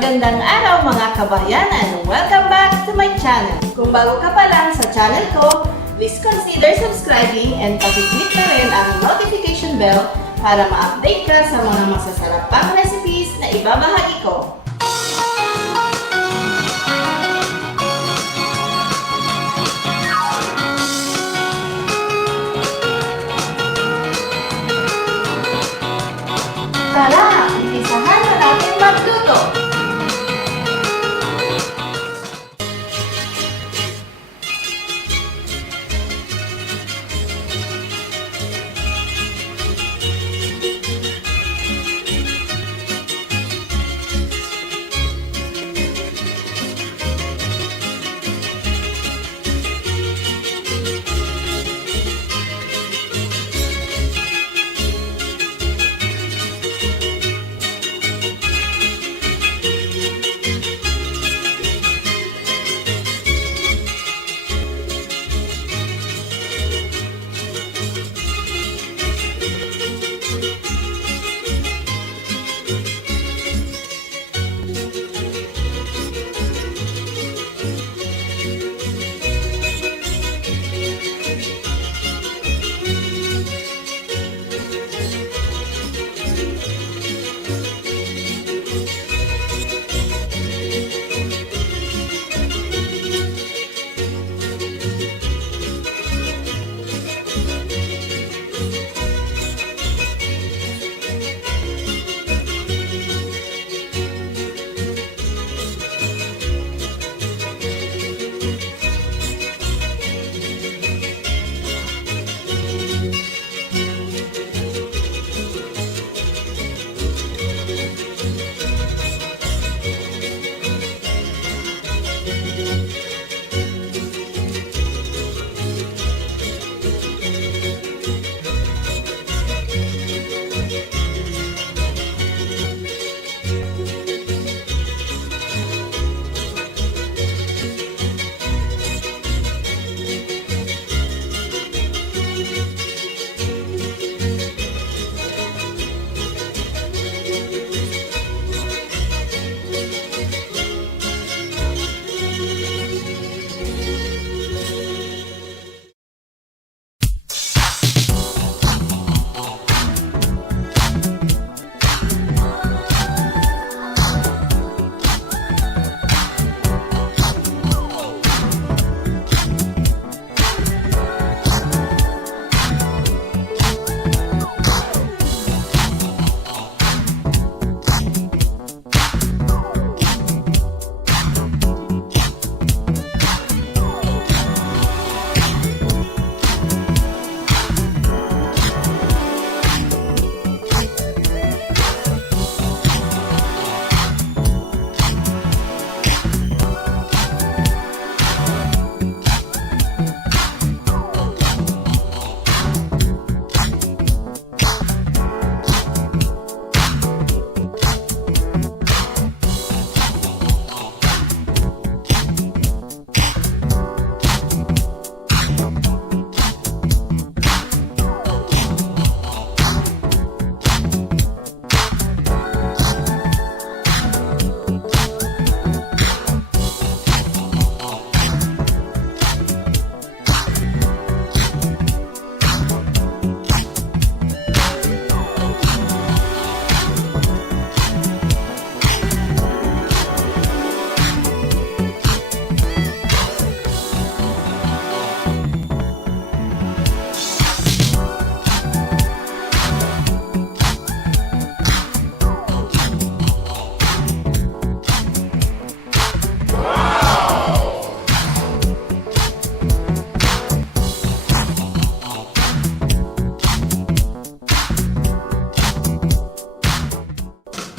Magandang araw mga kabayanan! Welcome back to my channel! Kung bago ka pa lang sa channel ko, please consider subscribing and paki-click na rin ang notification bell para ma-update ka sa mga masasarap pang recipes na ibabahagi ko. Tara, umpisahan na natin magluto!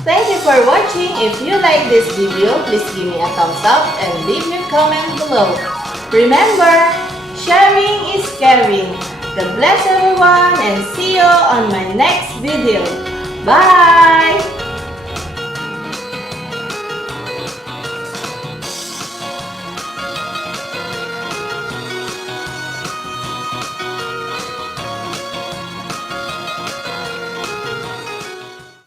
Thank you for watching. If you like this video, please give me a thumbs up and leave your comment below. Remember, sharing is caring. God bless everyone and see you on my next video. Bye!